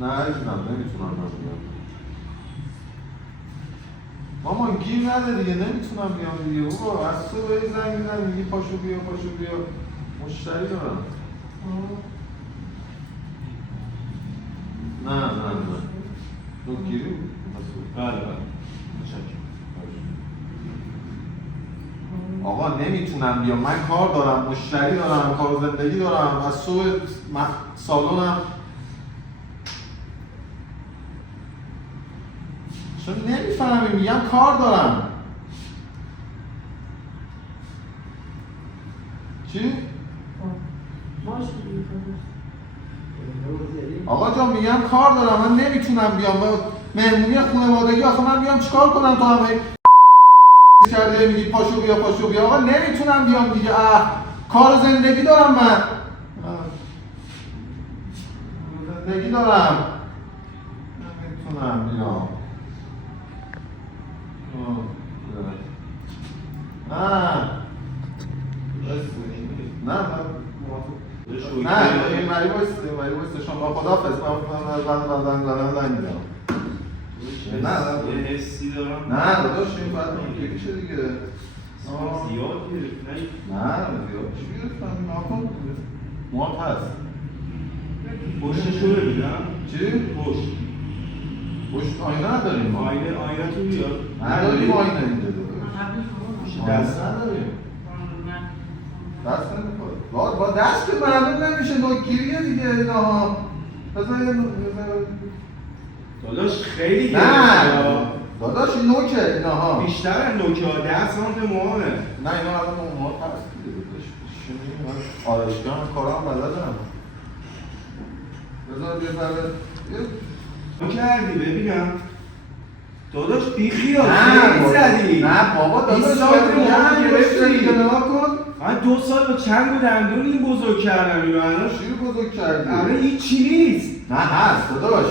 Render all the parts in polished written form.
نه عزیزم نمیتونم من بیام. مامان گیر نده دیگه، نمیتونم بیام دیگه. بابا از تو به زنگ میزنی میگی پاشو بیا پاشو بیا، مشتری دارم. نه تو گیری بود؟ بله متشکرم. آقا نمیتونم بیام، من کار دارم، مشتری دارم، کار و زندگی دارم، از صبح سالونم. چون نمیفهمی، میگم کار دارم. چی؟ آقا جان میگم کار دارم، من نمیتونم بیام. مهمونی خانوادگی آخه من بیام چیکار کنم؟ تو همه کرده میگی پاشو بیا پاشو بیا. آقا نمیتونم بیام دیگه. کار و زندگی دارم من. زندگی دارم. نمیتونم بیام. نه این مری بایسته شما خداحافظ. من میدم. یه حسی دارم. نه داداش این باید اونجوری شه دیگه. زیاد گرفت نه زیاد چی گرفتم؟ ناکن موات هست. پشتش رو ببینم. چی؟ پشت آینه نداریم ما. آینه تو بیار. نداریم آینه اینجا داداش. دست نداریم. دست نمیخواد. با دست که معلوم نمیشه، نوکیریه دیگه اینا. بذار داداش خیلی نه داداش این نوکه اینا ها. بیشتر از نوکه ها 10 سانت موانه. نه اینا الان موها هست دیگه داداش. من آرایشگاه هم کارم بلدم. بذار یه ذره کردی ببینم. داداش بیخیال خیلی زدی. نه بابا داداش 20 سانت موها گرفتی. نگاه کن. من 2 سال با چنگ و دندون این بزرگ کردم اینو الان. چی بزرگ کردی؟ الان هیچی نیست. نه هست داداش.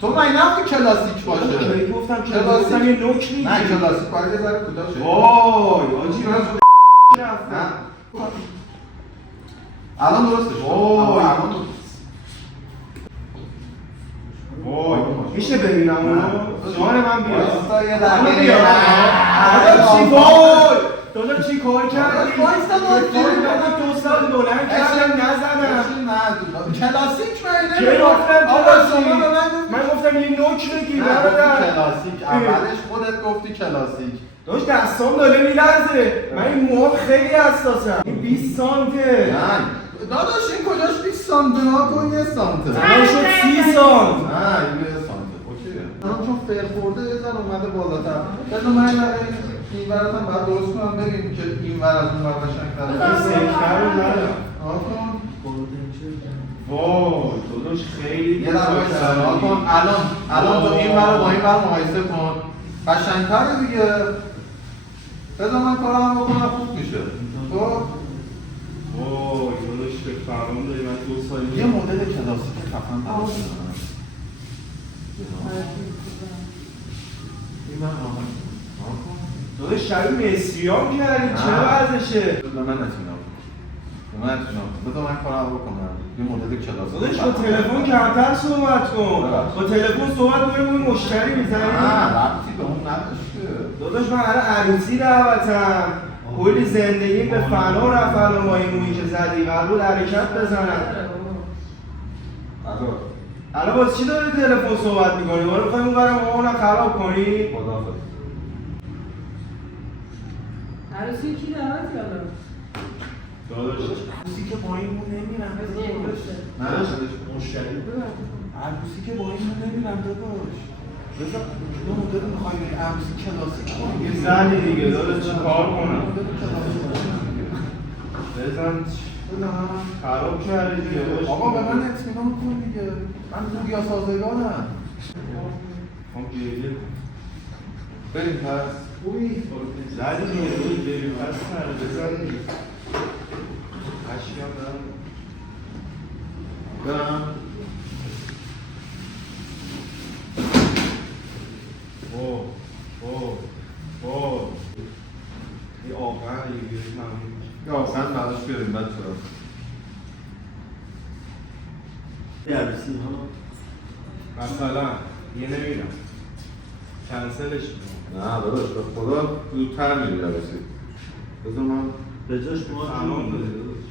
تو من نمیگی کلاسیک باشه. کی گفتم کلاسیک یه نوک میگی. نه کلاسیک باید یه ذره کوتاه شه. وای آجی من رفتم. الان درسته شد. وای. الان وای میشه ببینم اونو؟ جان من بیا. واستا یه اونو دقیقه. بیا. داداش چی وای داداش چی کار کردی؟ وایستا من 2 سال بلند کردم نزدم. کلاسیک کی گفتم کلاسیک؟ من گفتم یه نوک بگیر برادر. کلاسیک اولش خودت گفتی کلاسیک. داداش دستام داره میلرزه. من این موها خیلی حساسم. این 20 سانته. نه داداش این کجاش 20 سانته؟ ها کن 1 سانته. الان شد 30 سانت. نه این 1 سانته. اوکیه. الان چون فر خورده یه ذره اومده بالاتر. بذار من این وراتم باید درست کنم ببینیم که این ور از اون ور قشنگ‌تره. این سیفتر رو ندارم. آکن. وای داداش خیلی یه دقیقه وایسا کن. الان تو این ور با این ور مقایسه کن. قشنگ‌تره دیگه. بذار من کارم بکنم خوب میشه. تو وای داداش به فرمان داری من 2 سال یه مدل کلاسیک خفن دارم. این من داداش شبیه مصریام کردی چه وضعشه؟ من نتونم. بذار من کارم بکنم. یه مدل کلاسیک. داداش با تلفن کمتر صحبت کن. با تلفن صحبت کنیم مشتری میزنی. نه ربطی به اون نداشته. داداش من الان عروسی دعوتم. کلی زندگی به فنا رفت الان با این مویی که زدی. قرار بود حرکت بزنم. الان باز چی داری تلفن صحبت میکنی؟ ما رو بخوایی اون برم اونو خراب کنی؟ خداحافظ. عروسی کی دعوت یالا؟ داداش عروسی که با این مون نمیرم نه مشتری عروسی که با این مون نمیرم داداش بذار یه مدل میخوایی بری عروسی کلاسیک کنی. یه زنی دیگه داداش چی کار کنم؟ بزن خراب کردی دیگه. آقا به من اطمینان کن دیگه. من لوبیا سازگارم. هم گریه کن. بریم پس. خوبی؟ زدی دیگه روی بریم پس سر بزن دیگه. اشکم برم. یه آقا یه بیارید ممنون یه آقا براش بیاریم بچه ها. یه عروسی ها مثلا یه نمیرم کنسلش میکنم. نه داداش به خدا زودتر میری رسید. بذار من به جاش ما سلام جون بده میده. داداش.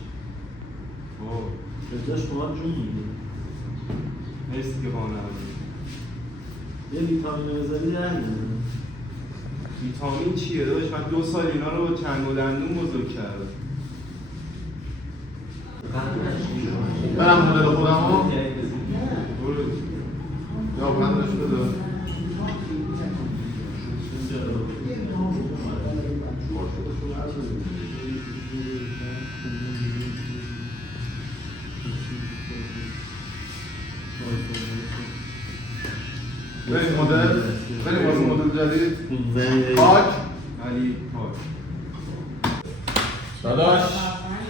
اوه. به جاش ما جون میده. مرسی که با من نبودی. یه ویتامین بذاری در میاد. ویتامین چیه داداش؟ من 2 سال اینا رو با چنگ و دندون بزرگ کردم. برم مدل خودم رو برو. یا بندش بده. بریم مدل بریم واسه مدل جدید خاک علی پاک. داداش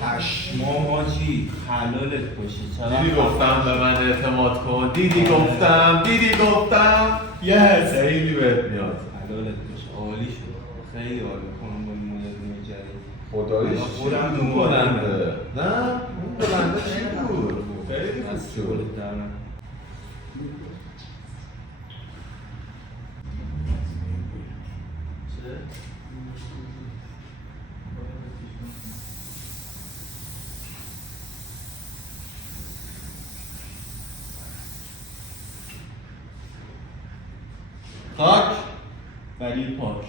پشمام حاجی حلالت باشه. دیدی گفتم به من اعتماد کن. دیدی گفتم یس خیلی بهت میاد. حلالت باشه. عالی شد. خیلی عالی کنم با این مدل جدید. خداییش خودم چی دو کننده نه اون بلنده چی بود خیلی خوب شد خاک ولی پاک